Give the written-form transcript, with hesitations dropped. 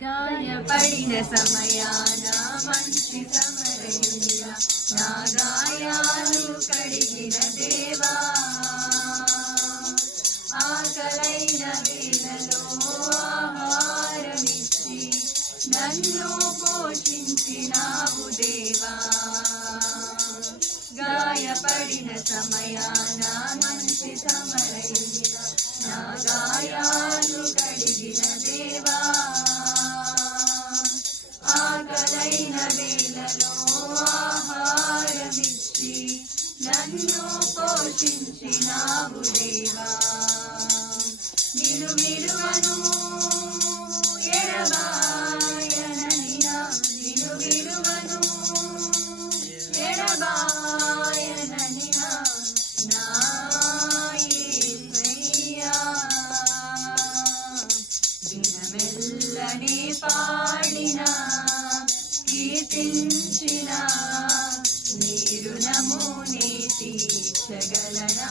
గాయపడిన సమయాన మంచి సమరయునిలా నా గాయాలు కడిగిన దేవా, ఆకలైన వేళలో ఆహారమిచ్చి నన్ను పోషించినావు దేవా. గాయపడిన సమయాన మంచి సమరయునిలా నా గాయాలు కడిగిన దేవా, ఆకలైన వేళలో ఆహారమిచ్చి నన్ను పోషించినావు దేవా. నిన్ను విడువను ఎడబాయననినా, నిన్ను విడువను ఎడబాయననినా నా యేసయ్యా. దినమెల్లనే పాడిన కీర్తించిన నీ రుణమునే తీర్చగలనా.